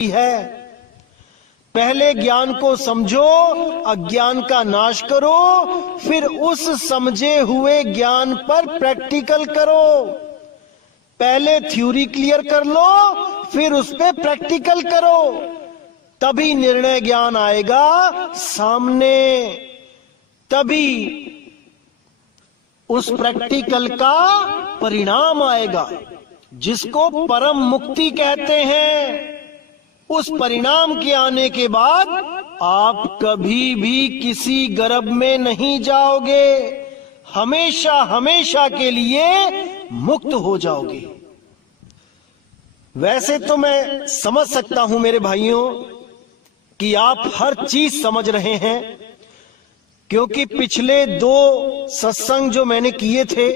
है। पहले ज्ञान को समझो, अज्ञान का नाश करो, फिर उस समझे हुए ज्ञान पर प्रैक्टिकल करो। पहले थ्योरी क्लियर कर लो, फिर उस पे प्रैक्टिकल करो, तभी निर्णय ज्ञान आएगा सामने, तभी उस प्रैक्टिकल का परिणाम आएगा, जिसको परम मुक्ति कहते हैं। उस परिणाम के आने के बाद आप कभी भी किसी गर्भ में नहीं जाओगे, हमेशा हमेशा के लिए मुक्त हो जाओगे। वैसे तो मैं समझ सकता हूं मेरे भाइयों कि आप हर चीज समझ रहे हैं, क्योंकि पिछले 2 सत्संग जो मैंने किए थे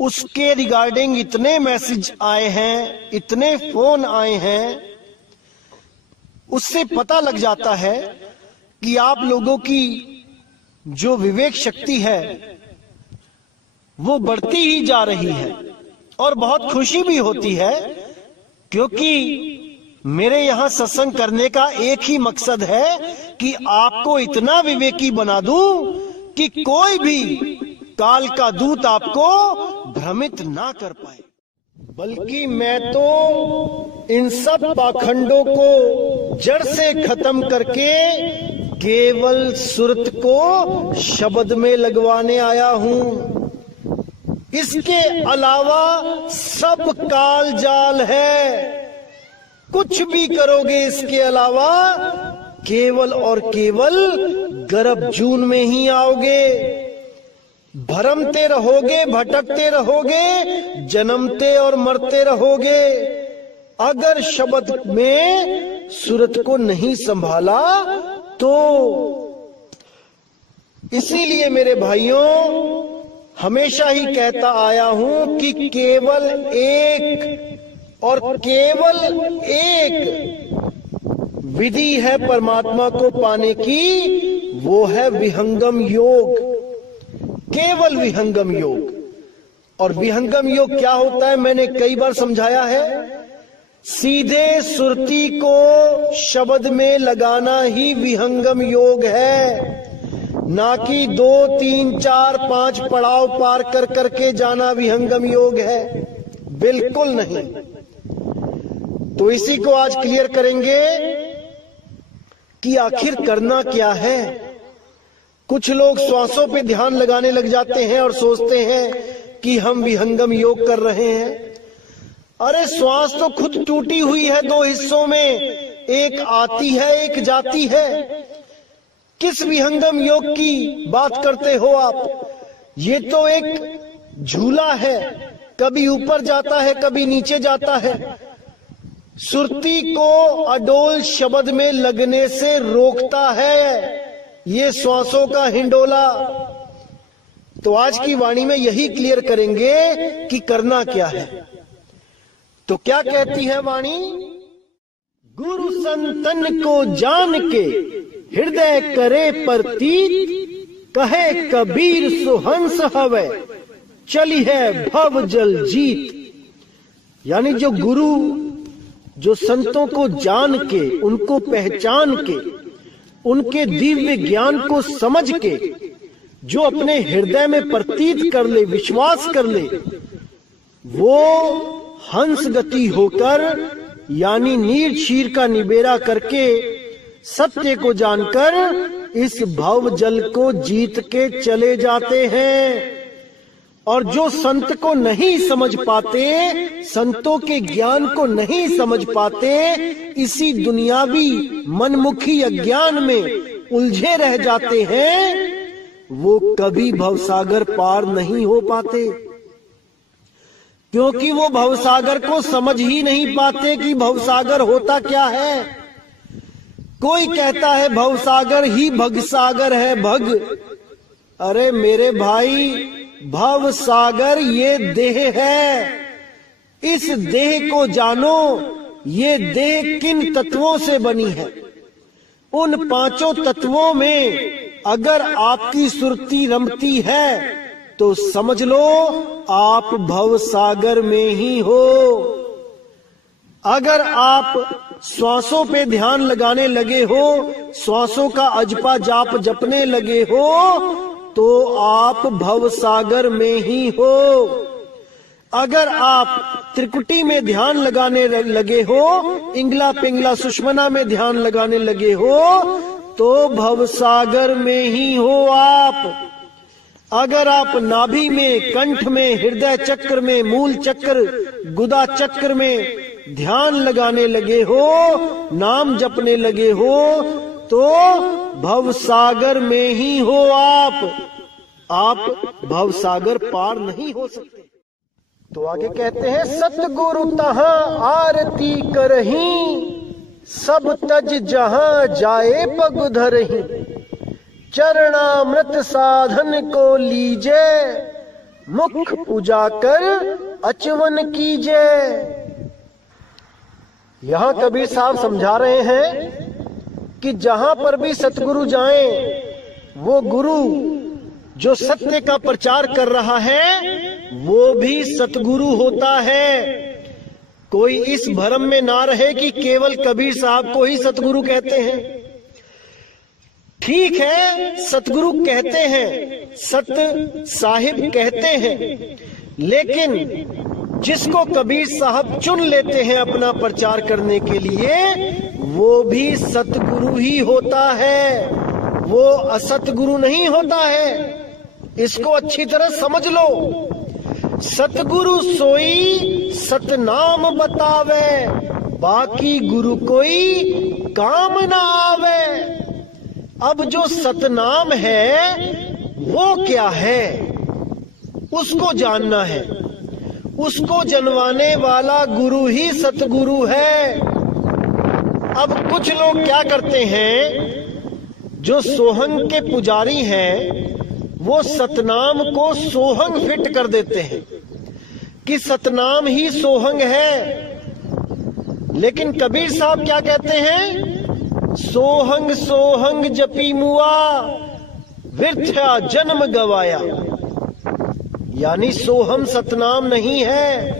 उसके रिगार्डिंग इतने मैसेज आए हैं, इतने फोन आए हैं, उससे पता लग जाता है कि आप लोगों की जो विवेक शक्ति है वो बढ़ती ही जा रही है। और बहुत खुशी भी होती है, क्योंकि मेरे यहां सत्संग करने का एक ही मकसद है कि आपको इतना विवेकी बना दूं कि कोई भी काल का दूत आपको भ्रमित ना कर पाए। बल्कि मैं तो इन सब पाखंडों को जड़ से खत्म करके केवल सुरत को शब्द में लगवाने आया हूं। इसके अलावा सब काल जाल है, कुछ भी करोगे इसके अलावा केवल और केवल गर्भ जून में ही आओगे। भरमते रहोगे, भटकते रहोगे, जन्मते और मरते रहोगे। अगर शब्द में सूरत को नहीं संभाला तो इसीलिए मेरे भाइयों हमेशा ही कहता आया हूं कि केवल एक और केवल एक विधि है परमात्मा को पाने की, वो है विहंगम योग, केवल विहंगम योग। और विहंगम योग क्या होता है मैंने कई बार समझाया है। सीधे सुरती को शब्द में लगाना ही विहंगम योग है, ना कि 2, 3, 4, 5 पड़ाव पार कर करके जाना विहंगम योग है, बिल्कुल नहीं। तो इसी को आज क्लियर करेंगे कि आखिर करना क्या है। कुछ लोग श्वासों पे ध्यान लगाने लग जाते हैं और सोचते हैं कि हम विहंगम योग कर रहे हैं। अरे श्वास तो खुद टूटी हुई है 2 हिस्सों में, एक आती है एक जाती है। किस विहंगम योग की बात करते हो आप? ये तो एक झूला है, कभी ऊपर जाता है कभी नीचे जाता है। सुरती को अडोल शब्द में लगने से रोकता है ये श्वासों का हिंडोला। तो आज की वाणी में यही क्लियर करेंगे कि करना क्या है। तो क्या कहती है वाणी? गुरु संतन को जान के हृदय करे प्रतीत, कहे कबीर सुहंस हवे चली है भव जल जीत। यानी जो गुरु, जो संतों को जान के, उनको पहचान के, उनके दिव्य ज्ञान को समझ के जो अपने हृदय में प्रतीत कर ले, विश्वास कर ले, वो हंस गति होकर यानी नीर क्षीर का निबेरा करके सत्य को जानकर इस भव जल को जीत के चले जाते हैं। और जो संत को नहीं समझ पाते, संतों के ज्ञान को नहीं समझ पाते, इसी दुनियावी मनमुखी अज्ञान में उलझे रह जाते हैं, वो कभी भवसागर पार नहीं हो पाते, क्योंकि वो भवसागर को समझ ही नहीं पाते कि भवसागर होता क्या है। कोई कहता है भवसागर ही भगसागर है, भग। अरे मेरे भाई, भव सागर ये देह है, इस देह को जानो। ये देह किन तत्वों से बनी है? उन 5 तत्वों में अगर आपकी सुरती रमती है तो समझ लो आप भव सागर में ही हो। अगर आप श्वासों पे ध्यान लगाने लगे हो, श्वासों का अजपा जाप जपने लगे हो, तो आप भवसागर में ही हो। अगर आप त्रिकुटी में ध्यान लगाने लगे हो, इंगला पिंगला सुषमना में ध्यान लगाने लगे हो, तो भवसागर में ही हो आप। अगर आप नाभि में, कंठ में, हृदय चक्र में, मूल चक्र, गुदा चक्र में ध्यान लगाने लगे हो, नाम जपने लगे हो, तो भवसागर में ही हो आप भवसागर पार नहीं हो सकते। तो आगे कहते हैं, सतगुरु तहां आरती करही, सब तज जहां जाए पग धरही, चरणामृत साधन को लीजे, मुख पूजा कर अचवन कीजे। यहां कबीर साहब समझा रहे हैं कि जहां पर भी सतगुरु जाएं, वो गुरु जो सत्य का प्रचार कर रहा है वो भी सतगुरु होता है। कोई इस भ्रम में ना रहे कि केवल कबीर साहब को ही सतगुरु कहते हैं। ठीक है, सतगुरु कहते हैं, सत साहिब कहते हैं, लेकिन जिसको कबीर साहब चुन लेते हैं अपना प्रचार करने के लिए, वो भी सतगुरु ही होता है, वो असतगुरु नहीं होता है। इसको अच्छी तरह समझ लो। सतगुरु सोई सतनाम बतावे, बाकी गुरु कोई काम ना आवे। अब जो सतनाम है वो क्या है, उसको जानना है। उसको जनवाने वाला गुरु ही सतगुरु है। अब कुछ लोग क्या करते हैं, जो सोहंग के पुजारी हैं, वो सतनाम को सोहंग फिट कर देते हैं कि सतनाम ही सोहंग है। लेकिन कबीर साहब क्या कहते हैं, सोहंग सोहंग जपी मुआ, व्यर्थ जन्म गवाया। यानी सोहम सतनाम नहीं है।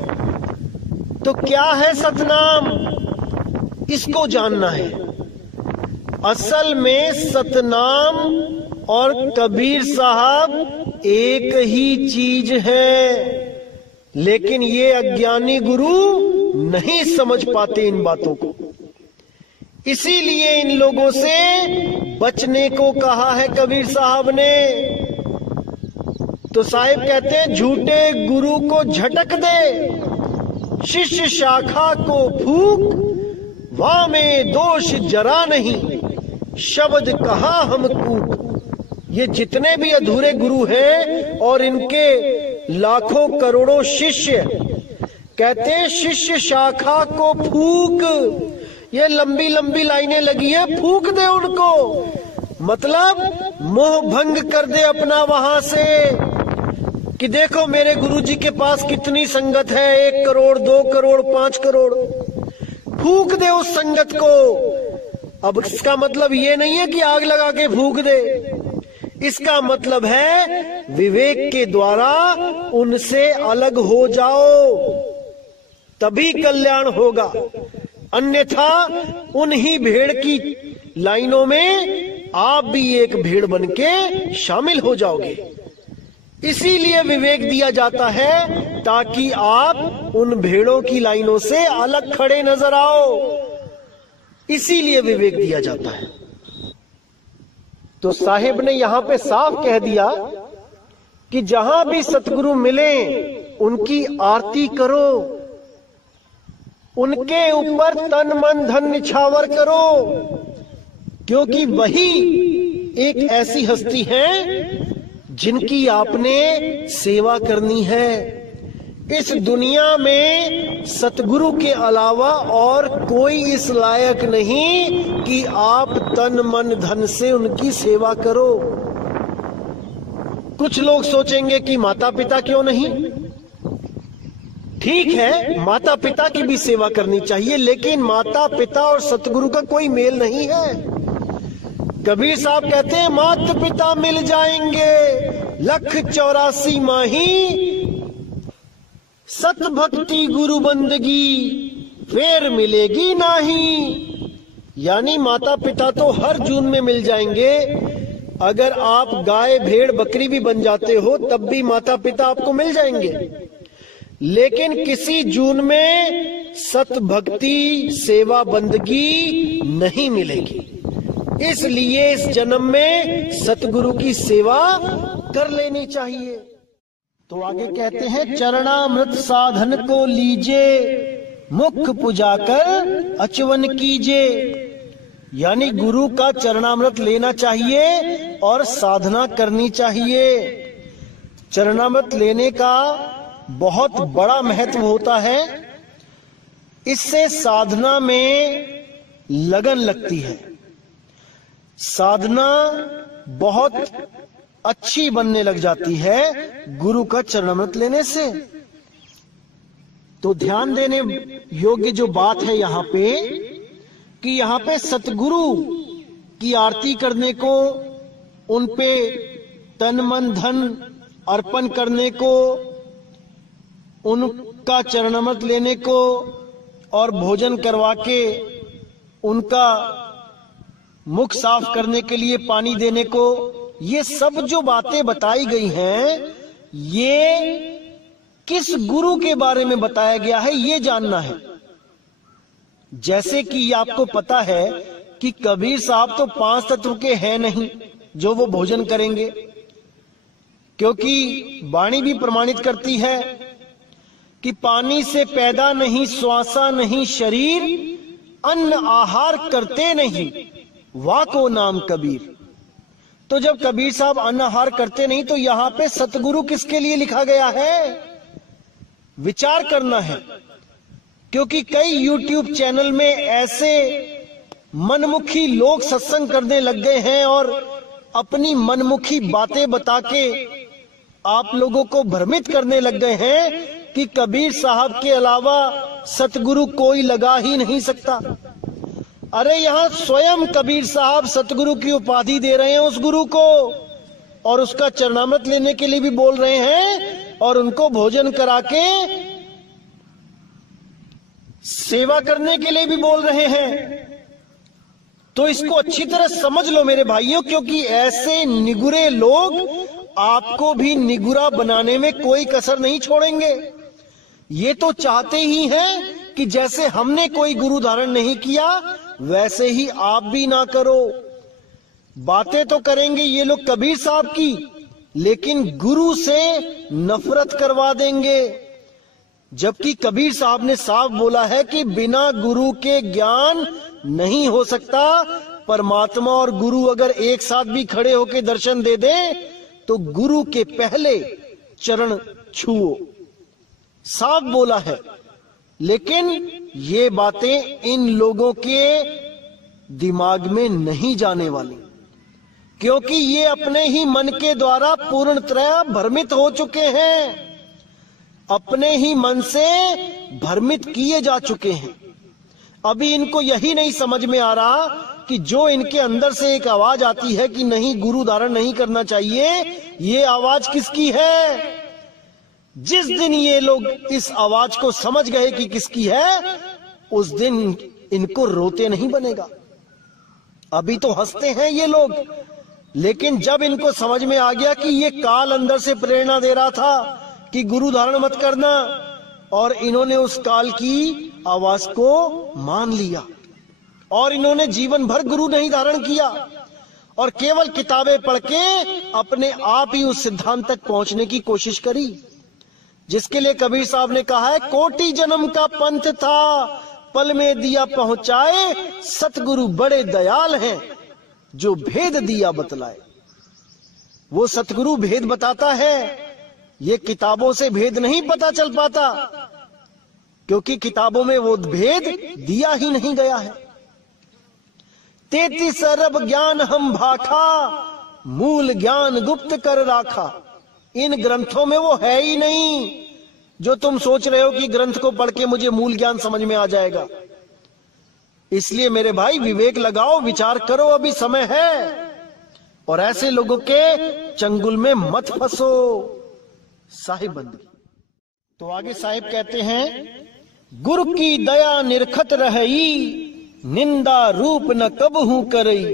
तो क्या है सतनाम, इसको जानना है। असल में सतनाम और कबीर साहब एक ही चीज है, लेकिन ये अज्ञानी गुरु नहीं समझ पाते इन बातों को। इसीलिए इन लोगों से बचने को कहा है कबीर साहब ने। तो साहिब कहते हैं, झूठे गुरु को झटक दे, शिष्य शाखा को फूक, वाह में दोष जरा नहीं, शब्द कहा हम कूक। ये जितने भी अधूरे गुरु हैं और इनके लाखों करोड़ों शिष्य, कहते हैं शिष्य शाखा को फूक। ये लंबी लंबी लाइनें लगी हैं, फूक दे उनको, मतलब मोह भंग कर दे अपना वहां से कि देखो मेरे गुरुजी के पास कितनी संगत है, 1 करोड़ 2 करोड़ 5 करोड़। फूक दे उस संगत को। अब इसका मतलब ये नहीं है कि आग लगा के फूक दे, इसका मतलब है विवेक के द्वारा उनसे अलग हो जाओ, तभी कल्याण होगा। अन्यथा उन्हीं भेड़ की लाइनों में आप भी एक भेड़ बनके शामिल हो जाओगे। इसीलिए विवेक दिया जाता है ताकि आप उन भेड़ों की लाइनों से अलग खड़े नजर आओ। इसीलिए विवेक दिया जाता है। तो साहिब ने यहां पे साफ कह दिया कि जहां भी सतगुरु मिले उनकी आरती करो, उनके ऊपर तन मन धन निछावर करो, क्योंकि वही एक ऐसी हस्ती है जिनकी आपने सेवा करनी है। इस दुनिया में सतगुरु के अलावा और कोई इस लायक नहीं कि आप तन मन धन से उनकी सेवा करो। कुछ लोग सोचेंगे कि माता पिता क्यों नहीं, ठीक है, माता पिता की भी सेवा करनी चाहिए, लेकिन माता पिता और सतगुरु का कोई मेल नहीं है। कबीर साहब कहते हैं, माता पिता मिल जाएंगे 184 माही, सत भक्ति गुरु बंदगी फेर मिलेगी नहीं। यानी माता पिता तो हर जून में मिल जाएंगे। अगर आप गाय भेड़ बकरी भी बन जाते हो तब भी माता पिता आपको मिल जाएंगे, लेकिन किसी जून में सत भक्ति सेवा बंदगी नहीं मिलेगी। इसलिए इस जन्म में सतगुरु की सेवा कर लेनी चाहिए। तो आगे कहते हैं, चरणामृत साधन को लीजे, मुख पुजाकर अचवन कीजे। यानी गुरु का चरणामृत लेना चाहिए और साधना करनी चाहिए। चरणामृत लेने का बहुत बड़ा महत्व होता है। इससे साधना में लगन लगती है, साधना बहुत अच्छी बनने लग जाती है गुरु का चरणामृत लेने से। तो ध्यान देने योग्य जो बात है यहाँ पे, कि यहाँ पे सतगुरु की आरती करने को, उन पे तन मन धन अर्पण करने को, उनका चरणामृत लेने को और भोजन करवा के उनका मुख साफ करने के लिए पानी देने को, ये सब जो बातें बताई गई हैं, ये किस गुरु के बारे में बताया गया है ये जानना है। जैसे कि आपको पता है कि कबीर साहब तो 5 तत्व के हैं नहीं जो वो भोजन करेंगे, क्योंकि वाणी भी प्रमाणित करती है कि पानी से पैदा नहीं श्वासा नहीं शरीर, अन्न आहार करते नहीं वाको नाम कबीर। तो जब कबीर साहब अन्न आहार करते नहीं तो यहाँ पे सतगुरु किसके लिए लिखा गया है, विचार करना है। क्योंकि कई YouTube चैनल में ऐसे मनमुखी लोग सत्संग करने लग गए हैं और अपनी मनमुखी बातें बता के आप लोगों को भ्रमित करने लग गए हैं कि कबीर साहब के अलावा सतगुरु कोई लगा ही नहीं सकता। अरे यहाँ स्वयं कबीर साहब सतगुरु की उपाधि दे रहे हैं उस गुरु को, और उसका चरणामृत लेने के लिए भी बोल रहे हैं और उनको भोजन करा के सेवा करने के लिए भी बोल रहे हैं। तो इसको अच्छी तरह समझ लो मेरे भाइयों, क्योंकि ऐसे निगुरे लोग आपको भी निगुरा बनाने में कोई कसर नहीं छोड़ेंगे। ये तो चाहते ही हैं कि जैसे हमने कोई गुरु धारण नहीं किया वैसे ही आप भी ना करो। बातें तो करेंगे ये लोग कबीर साहब की, लेकिन गुरु से नफरत करवा देंगे। जबकि कबीर साहब ने साफ बोला है कि बिना गुरु के ज्ञान नहीं हो सकता। परमात्मा और गुरु अगर एक साथ भी खड़े होकर दर्शन दे दे तो गुरु के पहले चरण छुओ, साफ बोला है। लेकिन ये बातें इन लोगों के दिमाग में नहीं जाने वाली, क्योंकि ये अपने ही मन के द्वारा पूर्णतः भ्रमित हो चुके हैं, अपने ही मन से भ्रमित किए जा चुके हैं। अभी इनको यही नहीं समझ में आ रहा कि जो इनके अंदर से एक आवाज आती है कि नहीं गुरु धारण नहीं करना चाहिए, ये आवाज किसकी है। जिस दिन ये लोग इस आवाज को समझ गए कि किसकी है, उस दिन इनको रोते नहीं बनेगा। अभी तो हंसते हैं ये लोग, लेकिन जब इनको समझ में आ गया कि ये काल अंदर से प्रेरणा दे रहा था कि गुरु धारण मत करना, और इन्होंने उस काल की आवाज को मान लिया और इन्होंने जीवन भर गुरु नहीं धारण किया और केवल किताबें पढ़ के अपने आप ही उस सिद्धांत तक पहुंचने की कोशिश करी, जिसके लिए कबीर साहब ने कहा है, कोटि जन्म का पंथ था पल में दिया पहुंचाए, सतगुरु बड़े दयाल हैं जो भेद दिया बतलाए। वो सतगुरु भेद बताता है, ये किताबों से भेद नहीं पता चल पाता, क्योंकि किताबों में वो भेद दिया ही नहीं गया है। 33 अरब ज्ञान हम भाखा, मूल ज्ञान गुप्त कर राखा। इन ग्रंथों में वो है ही नहीं जो तुम सोच रहे हो कि ग्रंथ को पढ़ के मुझे मूल ज्ञान समझ में आ जाएगा। इसलिए मेरे भाई विवेक लगाओ, विचार करो, अभी समय है, और ऐसे लोगों के चंगुल में मत फंसो। साहिब बंदगी। तो आगे साहिब कहते हैं, गुरु की दया निरखत रही, निंदा रूप न कबहू करई।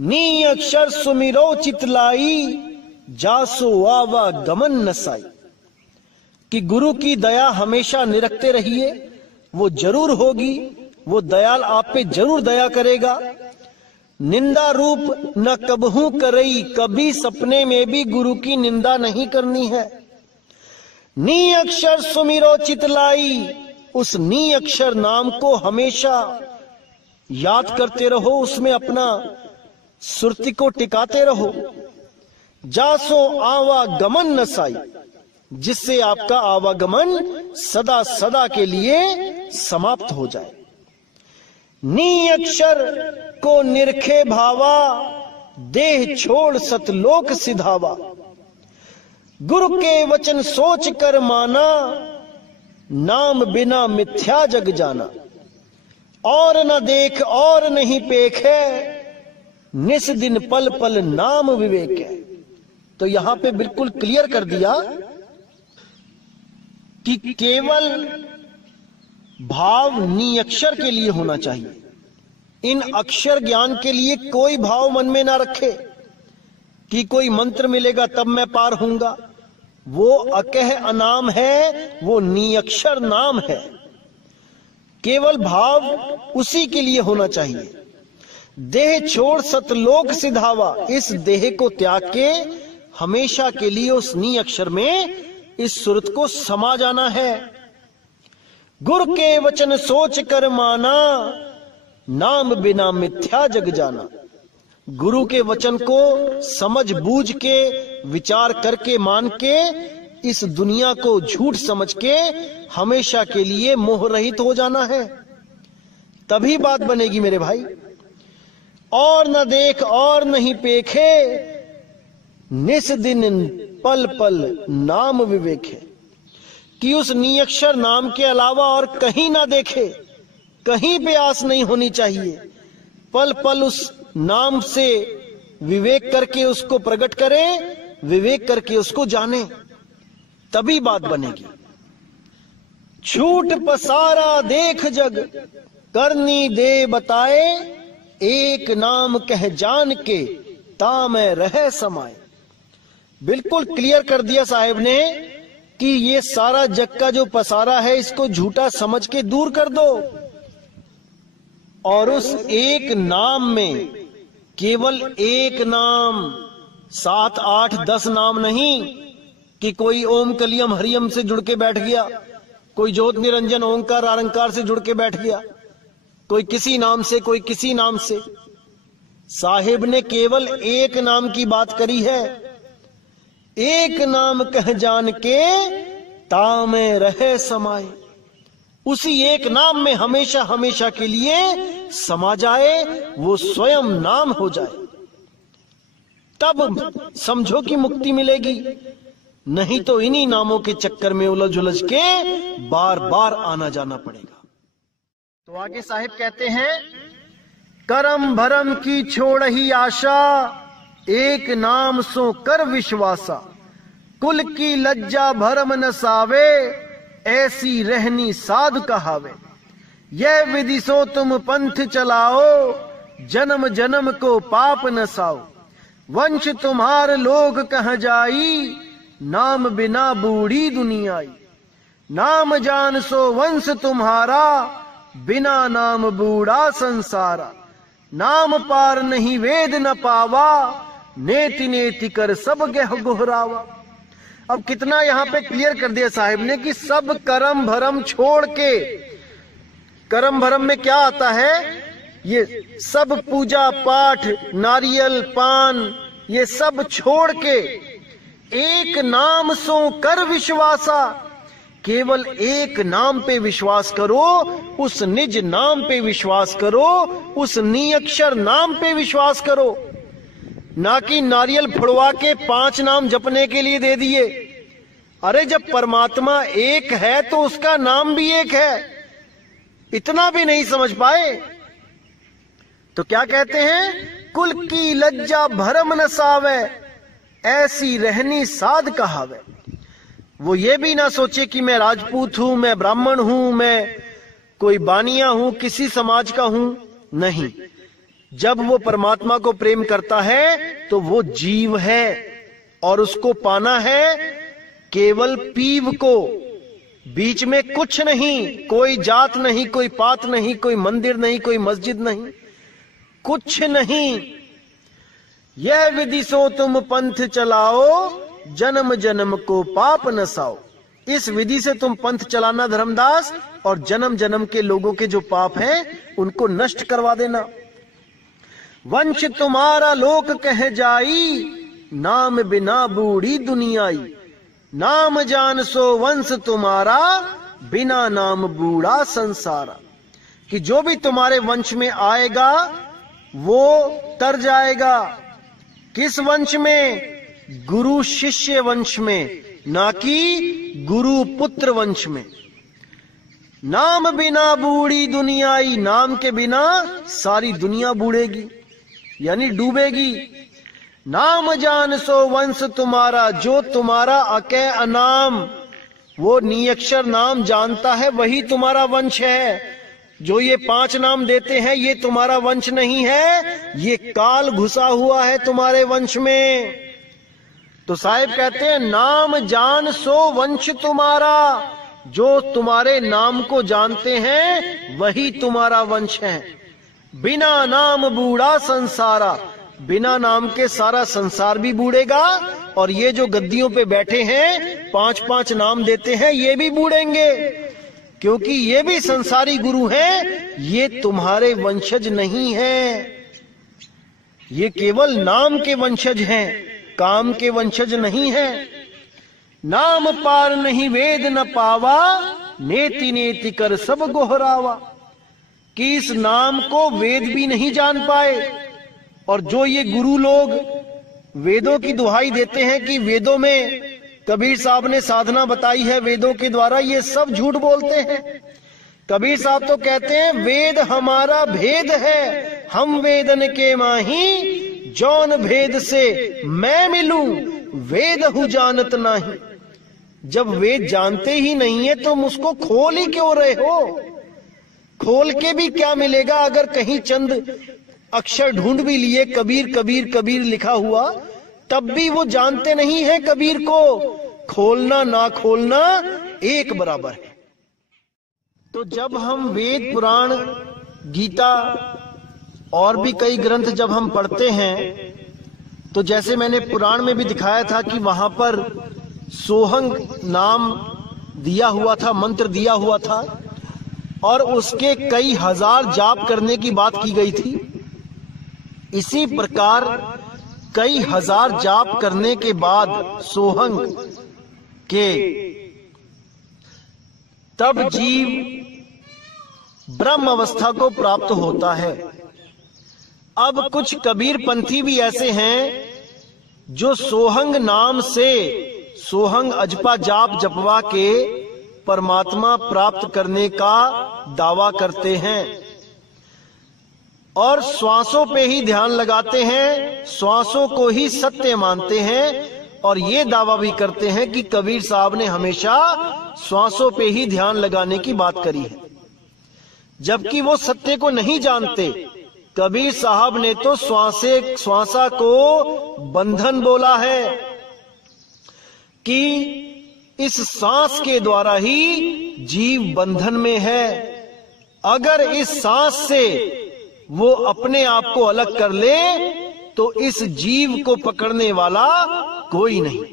नी अक्षर सुमिरो चितलाई, जासो आवा गमन नसाई। कि गुरु की दया हमेशा निरखते रहिए, वो जरूर होगी, वो दयाल आप पे जरूर दया करेगा। निंदा रूप न कबहू करई, कभी सपने में भी गुरु की निंदा नहीं करनी है। नी अक्षर सुमिरो चितलाई, उस नी अक्षर नाम को हमेशा याद करते रहो, उसमें अपना सुरती को टिकाते रहो। जासो आवागमन नसाई, जिससे आपका आवागमन सदा सदा के लिए समाप्त हो जाए। नी अक्षर को निरखे भावा, देह छोड़ सतलोक सिधावा। गुरु के वचन सोच कर माना, नाम बिना मिथ्या जग जाना। और न देख और नहीं पेखे, निस दिन पल पल नाम विवेक है। तो यहां पे बिल्कुल क्लियर कर दिया कि केवल भाव निअक्षर के लिए होना चाहिए। इन अक्षर ज्ञान के लिए कोई भाव मन में ना रखे कि कोई मंत्र मिलेगा तब मैं पार होऊंगा। वो अकह अनाम है, वो निअक्षर नाम है। केवल भाव उसी के लिए होना चाहिए। देह छोड़ सतलोक सिधावा, इस देह को त्याग के हमेशा के लिए उस निअक्षर में इस सुरत को समा जाना है। गुरु के वचन सोच कर माना, नाम बिना मिथ्या जग जाना। गुरु के वचन को समझ बूझ के विचार करके मान के इस दुनिया को झूठ समझ के हमेशा के लिए मोह रहित हो जाना है, तभी बात बनेगी मेरे भाई। और न देख और नहीं पेखे, निस दिन पल पल नाम विवेक है। कि उस निअक्षर नाम के अलावा और कहीं ना देखे, कहीं पे आस नहीं होनी चाहिए। पल पल उस नाम से विवेक करके उसको प्रकट करे, विवेक करके उसको जाने, तभी बात बनेगी। छूट पसारा देख जग, करनी दे बताए। एक नाम कह जान के, तामै रह समाए। बिल्कुल क्लियर कर दिया साहिब ने कि ये सारा जग का जो पसारा है, इसको झूठा समझ के दूर कर दो। और उस एक नाम में, केवल एक नाम, 7 8 10 नाम नहीं कि कोई ओम कलियम हरियम से जुड़ के बैठ गया, कोई ज्योत निरंजन ओंकार आरंकार से जुड़ के बैठ गया, कोई किसी नाम से, कोई किसी नाम से। साहिब ने केवल एक नाम की बात करी है। एक नाम कह जान के, तामे रहे समाए। उसी एक नाम में हमेशा हमेशा के लिए समा जाए, वो स्वयं नाम हो जाए, तब समझो कि मुक्ति मिलेगी। नहीं तो इन्हीं नामों के चक्कर में उलझ उलझ के बार बार आना जाना पड़ेगा। तो आगे साहिब कहते हैं, करम भरम की छोड़ ही आशा, एक नाम सो कर विश्वासा। कुल की लज्जा भरम न सावे, ऐसी रहनी साध कहावे। यह विधि सो तुम पंथ चलाओ, जन्म जन्म को पाप न साओ। वंश तुम्हार लोग कह जाई, नाम बिना बूढ़ी दुनियाई। नाम जान सो वंश तुम्हारा, बिना नाम बूढ़ा संसारा। नाम पार नहीं वेद न पावा, नेति नेति कर सब गह गोहरावा। अब कितना यहाँ पे क्लियर कर दिया साहिब ने कि सब कर्म भरम छोड़ के, कर्म भरम में क्या आता है, ये सब पूजा पाठ नारियल पान ये सब छोड़ के एक नाम सो कर विश्वासा, केवल एक नाम पे विश्वास करो, उस निज नाम पे विश्वास करो, उस निअक्षर नाम पे विश्वास करो। ना कि नारियल फुड़वा के 5 नाम जपने के लिए दे दिए। अरे जब परमात्मा एक है तो उसका नाम भी एक है, इतना भी नहीं समझ पाए तो क्या कहते हैं, कुल की लज्जा भरम न सावे, ऐसी रहनी साध कहावे। वो ये भी ना सोचे कि मैं राजपूत हूं, मैं ब्राह्मण हूं, मैं कोई बानिया हूं, किसी समाज का हूं। नहीं, जब वो परमात्मा को प्रेम करता है तो वो जीव है और उसको पाना है केवल पीव को। बीच में कुछ नहीं, कोई जात नहीं, कोई पात नहीं, कोई मंदिर नहीं, कोई मस्जिद नहीं, कुछ नहीं। यह विधि सो तुम पंथ चलाओ, जन्म जन्म को पाप नसाओ। इस विधि से तुम पंथ चलाना धर्मदास, और जन्म जन्म के लोगों के जो पाप हैं उनको नष्ट करवा देना। वंश तुम्हारा लोक कह जाई, नाम बिना बूढ़ी दुनियाई। नाम जान सो वंश तुम्हारा, बिना नाम बूढ़ा संसारा। कि जो भी तुम्हारे वंश में आएगा वो तर जाएगा। किस वंश में? गुरु शिष्य वंश में, ना कि गुरु पुत्र वंश में। नाम बिना बूढ़ी दुनियाई, नाम के बिना सारी दुनिया बूढ़ेगी यानी डूबेगी। नाम जान सो वंश तुम्हारा, जो तुम्हारा अके अनाम, वो नियक्षर नाम जानता है वही तुम्हारा वंश है। जो ये 5 नाम देते हैं ये तुम्हारा वंश नहीं है, ये काल घुसा हुआ है तुम्हारे वंश में। तो साहिब कहते हैं नाम जान सो वंश तुम्हारा, जो तुम्हारे नाम को जानते हैं वही तुम्हारा वंश है। बिना नाम बूढ़ा संसारा, बिना नाम के सारा संसार भी बूढ़ेगा, और ये जो गद्दियों पे बैठे हैं 5-5 नाम देते हैं ये भी बूढ़ेंगे, क्योंकि ये भी संसारी गुरु हैं। ये तुम्हारे वंशज नहीं हैं, ये केवल नाम के वंशज हैं, काम के वंशज नहीं हैं। नाम पार नहीं वेद न पावा, नेति नेति कर सब गोहरावा। कि इस नाम को वेद भी नहीं जान पाए। और जो ये गुरु लोग वेदों की दुहाई देते हैं कि वेदों में कबीर साहब ने साधना बताई है वेदों के द्वारा, ये सब झूठ बोलते हैं। कबीर साहब तो कहते हैं वेद हमारा भेद है, हम वेदन के माही, जौन भेद से मैं मिलूं, वेद हूं जानत नहीं। जब वेद जानते ही नहीं है तुम उसको खोल ही क्यों रहे हो? खोल के भी क्या मिलेगा अगर कहीं चंद अक्षर ढूंढ भी लिए कबीर कबीर कबीर लिखा हुआ, तब भी वो जानते नहीं है कबीर को। खोलना ना खोलना एक बराबर है। तो जब हम वेद पुराण गीता और भी कई ग्रंथ जब हम पढ़ते हैं, तो जैसे मैंने पुराण में भी दिखाया था कि वहां पर सोहंग नाम दिया हुआ था, मंत्र दिया हुआ था, और उसके कई हजार जाप करने की बात की गई थी। इसी प्रकार कई हजार जाप करने के बाद सोहंग के तब जीव ब्रह्म अवस्था को प्राप्त होता है। अब कुछ कबीर पंथी भी ऐसे हैं जो सोहंग नाम से, सोहंग अजपा जाप जपवा के परमात्मा प्राप्त करने का दावा करते हैं और श्वासों पे ही ध्यान लगाते हैं, श्वासों को ही सत्य मानते हैं, और ये दावा भी करते हैं कि कबीर साहब ने हमेशा श्वासों पे ही ध्यान लगाने की बात करी है, जबकि वो सत्य को नहीं जानते। कबीर साहब ने तो श्वासा को बंधन बोला है कि इस सांस के द्वारा ही जीव बंधन में है। अगर इस सांस से वो अपने आप को अलग कर ले तो इस जीव को पकड़ने वाला कोई नहीं।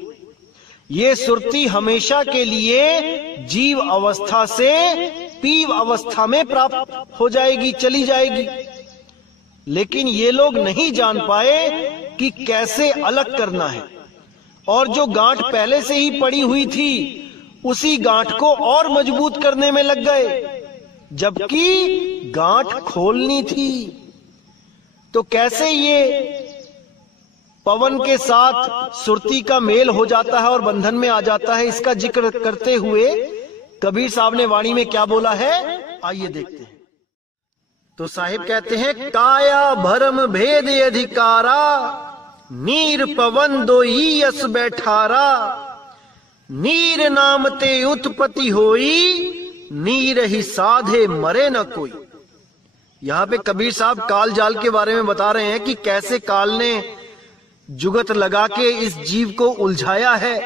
ये सुरती हमेशा के लिए जीव अवस्था से पीव अवस्था में प्राप्त हो जाएगी, चली जाएगी। लेकिन ये लोग नहीं जान पाए कि कैसे अलग करना है, और जो गांठ पहले से ही पड़ी हुई थी उसी गांठ को और मजबूत करने में लग गए, जबकि गांठ खोलनी थी। तो कैसे ये पवन के साथ सुरती का मेल हो जाता है और बंधन में आ जाता है, इसका जिक्र करते हुए कबीर साहब ने वाणी में क्या बोला है, आइए देखते हैं। तो साहिब कहते हैं, काया भरम भेद अधिकारा, नीर पवन दोई यस बैठारा, नीर नाम ते उत्पत्ति होई, नीर ही साधे मरे न कोई। यहां पे कबीर साहब काल जाल के बारे में बता रहे हैं कि कैसे काल ने जुगत लगा के इस जीव को उलझाया है।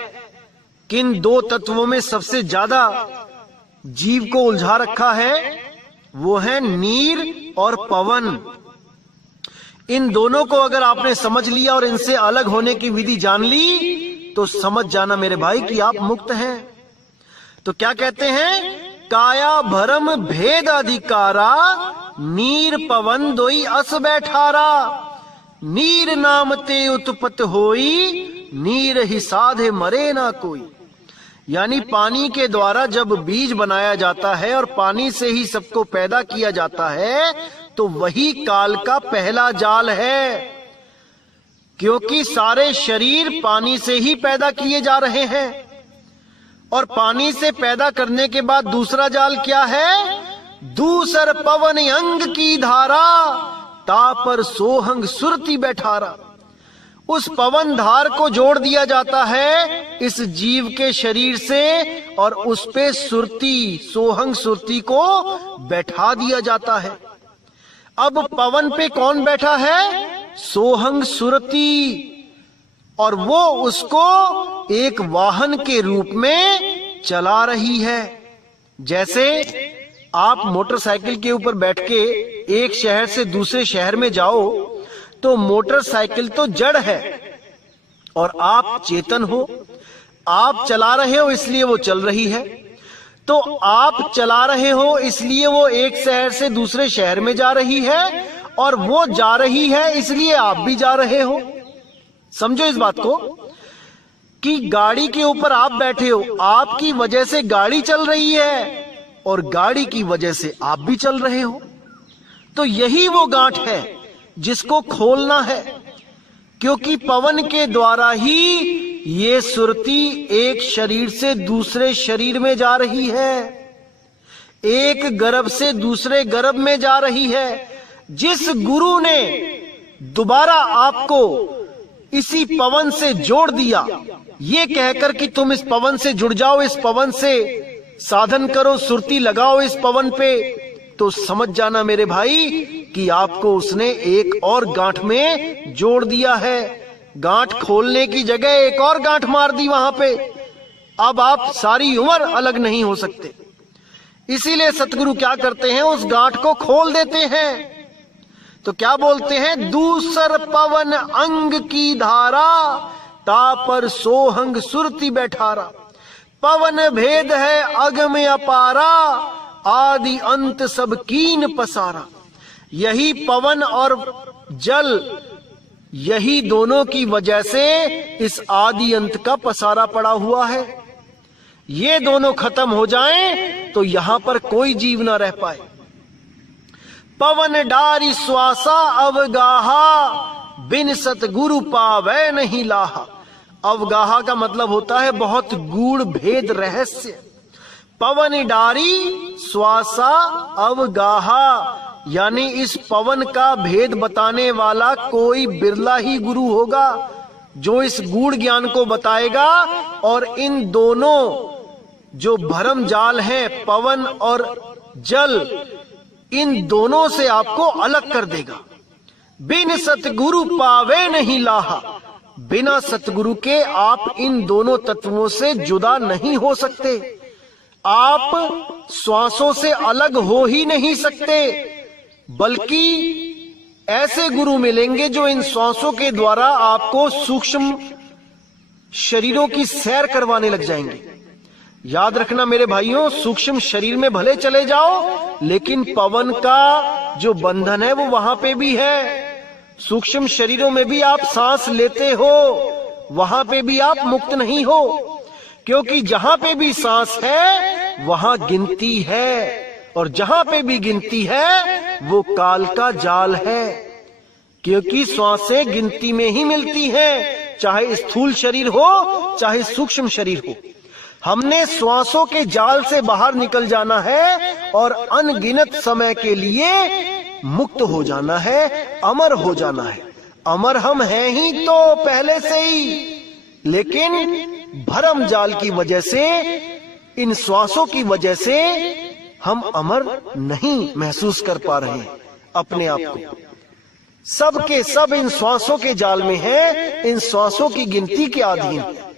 किन दो तत्वों में सबसे ज्यादा जीव को उलझा रखा है, वो है नीर और पवन। इन दोनों को अगर आपने समझ लिया और इनसे अलग होने की विधि जान ली तो समझ जाना मेरे भाई कि आप मुक्त हैं। तो क्या कहते हैं, काया भरम भेद अधिकारा, नीर पवन दोई अस बैठारा। नीर नाम ते उत्पत होई, नीर ही साधे मरे ना कोई। यानी पानी के द्वारा जब बीज बनाया जाता है और पानी से ही सबको पैदा किया जाता है, तो वही काल का पहला जाल है। क्योंकि सारे शरीर पानी से ही पैदा किए जा रहे हैं। और पानी से पैदा करने के बाद दूसरा जाल क्या है, दूसर पवन अंग की धारा, तापर सोहंग सुरती बैठारा। उस पवन धार को जोड़ दिया जाता है इस जीव के शरीर से और उस पे सुरती, सोहंग सुरती को बैठा दिया जाता है। अब पवन पे कौन बैठा है, सोहंग सुरती, और वो उसको एक वाहन के रूप में चला रही है। जैसे आप मोटरसाइकिल के ऊपर बैठ के एक शहर से दूसरे शहर में जाओ तो मोटरसाइकिल तो जड़ है और आप चेतन हो, आप चला रहे हो इसलिए वो चल रही है। तो आप चला रहे हो इसलिए वो एक शहर से दूसरे शहर में जा रही है, और वो जा रही है इसलिए आप भी जा रहे हो। समझो इस बात को कि गाड़ी के ऊपर आप बैठे हो, आपकी वजह से गाड़ी चल रही है और गाड़ी की वजह से आप भी चल रहे हो। तो यही वो गांठ है जिसको खोलना है, क्योंकि पवन के द्वारा ही ये सुरती एक शरीर से दूसरे शरीर में जा रही है, एक गर्भ से दूसरे गर्भ में जा रही है। जिस गुरु ने दोबारा आपको इसी पवन से जोड़ दिया, ये कहकर कि तुम इस पवन से जुड़ जाओ, इस पवन से साधन करो, सुरती लगाओ इस पवन पे, तो समझ जाना मेरे भाई कि आपको उसने एक और गांठ में जोड़ दिया है। गांठ खोलने की जगह एक और गांठ मार दी वहां पे। अब आप सारी उम्र अलग नहीं हो सकते। इसीलिए सतगुरु क्या करते हैं, उस गांठ को खोल देते हैं। तो क्या बोलते हैं, दूसर पवन अंग की धारा, तापर सोहंग सुरती बैठारा। पवन भेद है अगम अपारा, आदि अंत सब कीन पसारा। यही पवन और जल, यही दोनों की वजह से इस आदि अंत का पसारा पड़ा हुआ है। ये दोनों खत्म हो जाएं तो यहां पर कोई जीव ना रह पाए। पवन डारी श्वासा अवगाहा, बिन सतगुरु पावै नहीं लाहा। अवगाहा का मतलब होता है बहुत गूढ़ भेद रहस्य। पवन डारी श्वासा अवगाहा, यानी इस पवन का भेद बताने वाला कोई बिरला ही गुरु होगा जो इस गूढ़ ज्ञान को बताएगा और इन दोनों जो भरम जाल हैं, पवन और जल, इन दोनों से आपको अलग कर देगा। बिन सतगुरु पावे नहीं लाहा, बिना सतगुरु के आप इन दोनों तत्वों से जुदा नहीं हो सकते। आप श्वासों से अलग हो ही नहीं सकते, बल्कि ऐसे गुरु मिलेंगे जो इन श्वासों के द्वारा आपको सूक्ष्म शरीरों की सैर करवाने लग जाएंगे। याद रखना मेरे भाइयों, सूक्ष्म शरीर में भले चले जाओ, लेकिन पवन का जो बंधन है वो वहां पे भी है। सूक्ष्म शरीरों में भी आप सांस लेते हो, वहां पे भी आप मुक्त नहीं हो, क्योंकि जहां पे भी सांस है वहां गिनती है, और जहां पे भी गिनती है वो काल का जाल है। क्योंकि श्वासें गिनती में ही मिलती हैं, चाहे स्थूल शरीर हो चाहे सूक्ष्म शरीर हो। हमने श्वासों के जाल से बाहर निकल जाना है और अनगिनत समय के लिए मुक्त हो जाना है, अमर हो जाना है। अमर हम हैं ही तो पहले से ही, लेकिन भरम जाल की वजह से, इन श्वासों की वजह से हम अमर नहीं महसूस कर पा रहे हैं अपने आप को। सब के सब इन श्वासों के जाल में हैं, इन श्वासों की गिनती के अधीन है।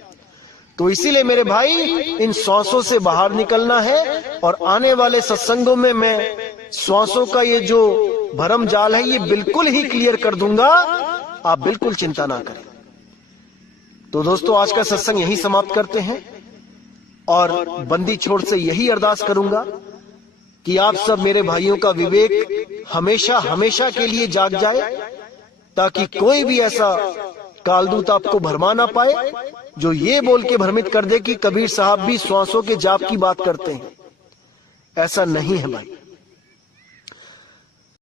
तो इसीलिए मेरे भाई, इन श्वासों से बाहर निकलना है। और आने वाले सत्संगों में मैं श्वासों का ये जो भरम जाल है ये बिल्कुल ही क्लियर कर दूंगा, आप बिल्कुल चिंता ना करें। तो दोस्तों, आज का सत्संग यहीं समाप्त करते हैं और बंदी छोड़ से यही अरदास करूंगा कि आप सब मेरे भाइयों का विवेक हमेशा हमेशा के लिए जाग जाए, ताकि कोई भी ऐसा कालदूत आपको भरमा ना पाए जो ये बोल के भ्रमित कर दे कि कबीर साहब भी श्वासों के जाप की बात करते हैं। ऐसा नहीं है भाई।